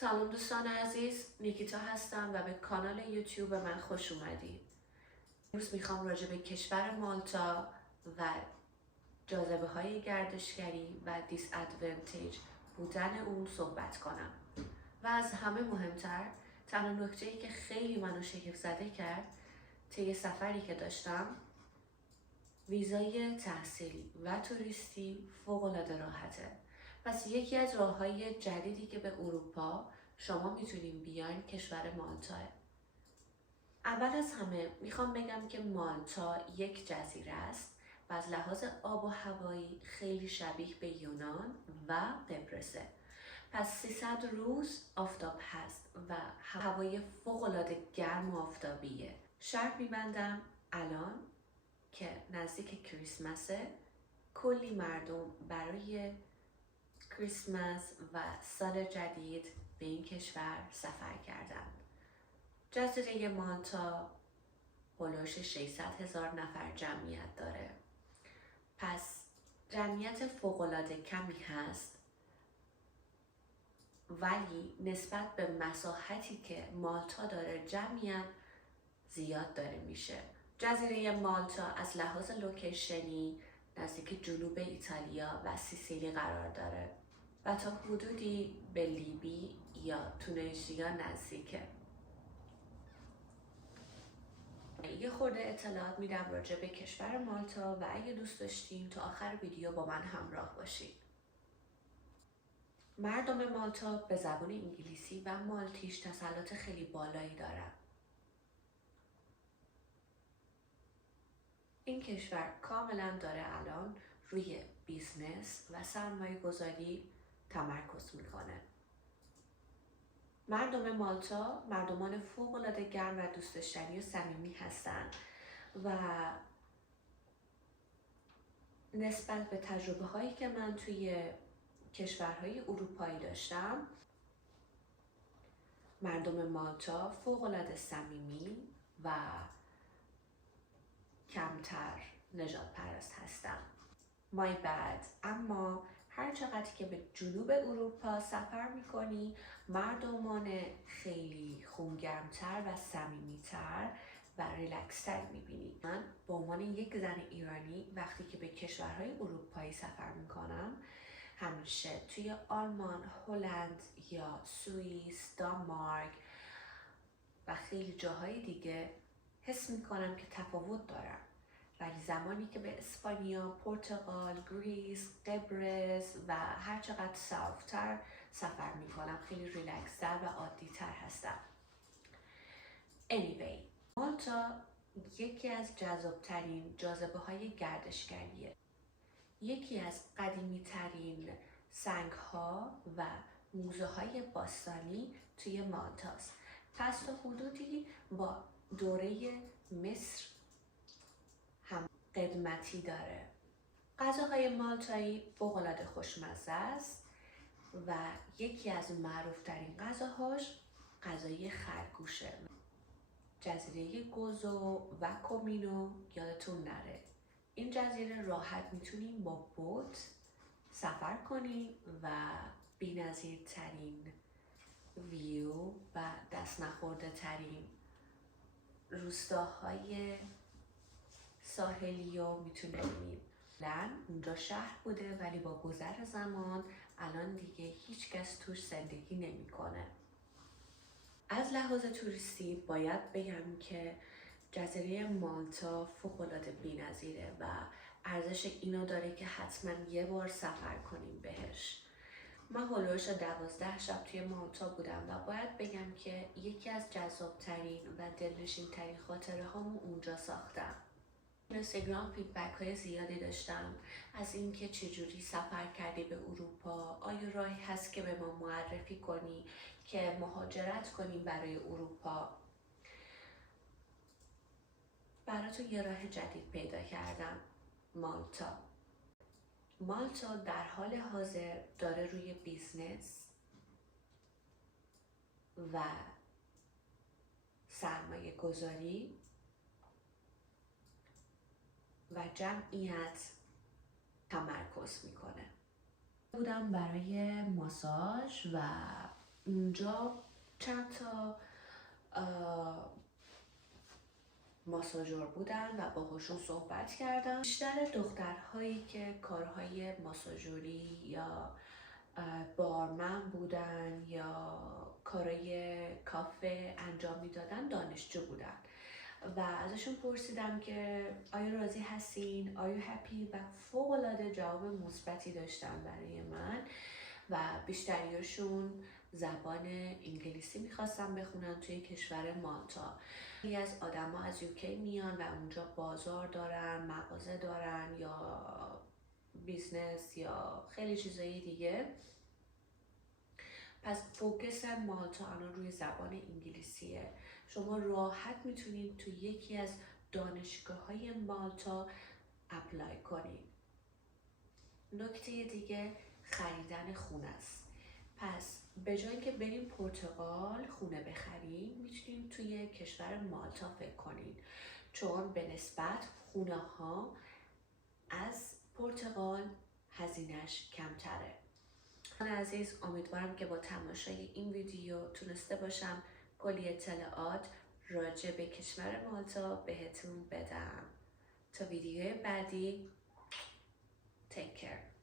سلام دوستان عزیز، نیکیتا هستم و به کانال یوتیوب من خوش اومدید. امروز میخوام راجع به کشور مالتا و جاذبه های گردشگری و دیس ادوانتیج بودن اون صحبت کنم. و از همه مهمتر، تنها نکته‌ای که خیلی منو شگفت زده کرد طی سفری که داشتم، ویزای تحصیلی و توریستی فوق‌العاده راحته. پس یکی از راه‌های جدیدی که به اروپا شما میتونین بیاین کشور مالتاه. اول از همه میخوام بگم که مالتا یک جزیره است و از لحاظ آب و هوایی خیلی شبیه به یونان و قبرسه. پس 300 روز آفتاب هست و هوای فوق‌العاده گرم و آفتابیه. شرط میبندم الان که نزدیک کریسمسه، کلی مردم برای کریسمس و سال جدید به این کشور سفر کردند. جزیره مالتا هلوش 600,000 نفر جمعیت داره. پس جمعیت فوق‌العاده کمی هست، ولی نسبت به مساحتی که مالتا داره جمعیت زیاد داره میشه. جزیره مالتا از لحاظ لوکیشنی نزدیک جنوب ایتالیا و سیسیلی قرار داره و تا حدودی به لیبی یا تونزیا نزدیکه. یه خورده اطلاعات میدم راجع به کشور مالتا و اگه دوست داشتین تا آخر ویدیو با من همراه باشید. مردم مالتا به زبان انگلیسی و مالتیش تسلط خیلی بالایی دارن. این کشور کاملا داره الان روی بیزنس و سرمایه گذاری تمرکز میکنه. مردم مالتا مردمان فوق‌العاده گرم و دوست داشتنی و صمیمی هستند و نسبت به تجربه هایی که من توی کشورهای اروپایی داشتم، مردم مالتا فوق‌العاده صمیمی و کمتر نژاد پرست هستن. My bad. اما هر چقدر که به جنوب اروپا سفر میکنی، مردمان خیلی خونگرمتر و صمیمیتر و ریلکستر میبینی. من به عنوان یک زن ایرانی وقتی که به کشورهای اروپایی سفر میکنم، همیشه توی آلمان، هلند یا سوئیس، دانمارک و خیلی جاهای دیگه حس میکنم که تفاوت دارم. ولی زمانی که به اسپانیا، پرتغال، گریس، قبرس و هر چقدر ساوتر سفر میکنم، خیلی ریلکس‌تر و عادی‌تر هستم. Anyway، مالتا یکی از جذابترین جاذبه های گردشگریه. یکی از قدیمی ترین سنگ ها و موزه های باستانی توی مالتاست. پس تا حدودی با دوره مصر هم قدمتی داره. غذاهای مالتایی فوق‌العاده خوشمزه است و یکی از معروفترین غذاهاش غذای خرگوشه. جزیره گوزو و کومینو یادتون نره. این جزیره راحت میتونیم با بوت سفر کنیم و بی‌نظیر ترین ویو و دست نخورده ترین روستاهای ساحلی رو میتونیم ببینیم. اونجا شهر بوده ولی با گذر زمان الان دیگه هیچ کس توش زندگی نمیکنه. از لحاظ توریستی باید بگم که جزیره مالتا فوق‌العاده بی‌نظیره و ارزش اینو داره که حتما یه بار سفر کنیم بهش. من هلوش 12 شب توی مالتا بودم و باید بگم که یکی از جذابترین و دلنشین ترین خاطره هامو اونجا ساختم. اینستاگرام فیدبک های زیادی داشتم از اینکه چجوری سفر کردی به اروپا، آیا راهی هست که به ما معرفی کنی که مهاجرت کنیم برای اروپا. براتون یه راه جدید پیدا کردم. مالتا در حال حاضر داره روی بیزنس و سرمایه گذاری و جمعیت تمرکز میکنه. بودم برای ماساژ و اونجا چند تا ماساژور بودن و باهاشون صحبت کردم. بیشتر دخترهایی که کارهای ماساژوری یا بارمن بودن یا کارهای کافه انجام میدادن دانشجو بودن و ازشون پرسیدم که آیا راضی هستین؟ آیا هپی؟ و فوق العاده جواب مثبتی داشتن برای من و بیشتریاشون زبان انگلیسی میخواستن بخونن توی کشور مالتا. خیلی از آدم ها از یوکی میان و اونجا بازار دارن، مغازه دارن یا بیزنس یا خیلی چیزایی دیگه. پس فوکس مالتا الان روی زبان انگلیسیه. شما راحت میتونید توی یکی از دانشگاه های مالتا اپلای کنید. نکته دیگه خریدن خونه است. پس به جای که بریم پرتغال خونه بخریم میتونیم توی کشور مالتا فکر کنیم، چون به نسبت خونه ها از پرتغال هزینه‌اش کمتره. من عزیز امیدوارم که با تماشای این ویدیو تونسته باشم کلی اطلاعات راجع به کشور مالتا بهتون بدم. تا ویدیو بعدی، take care.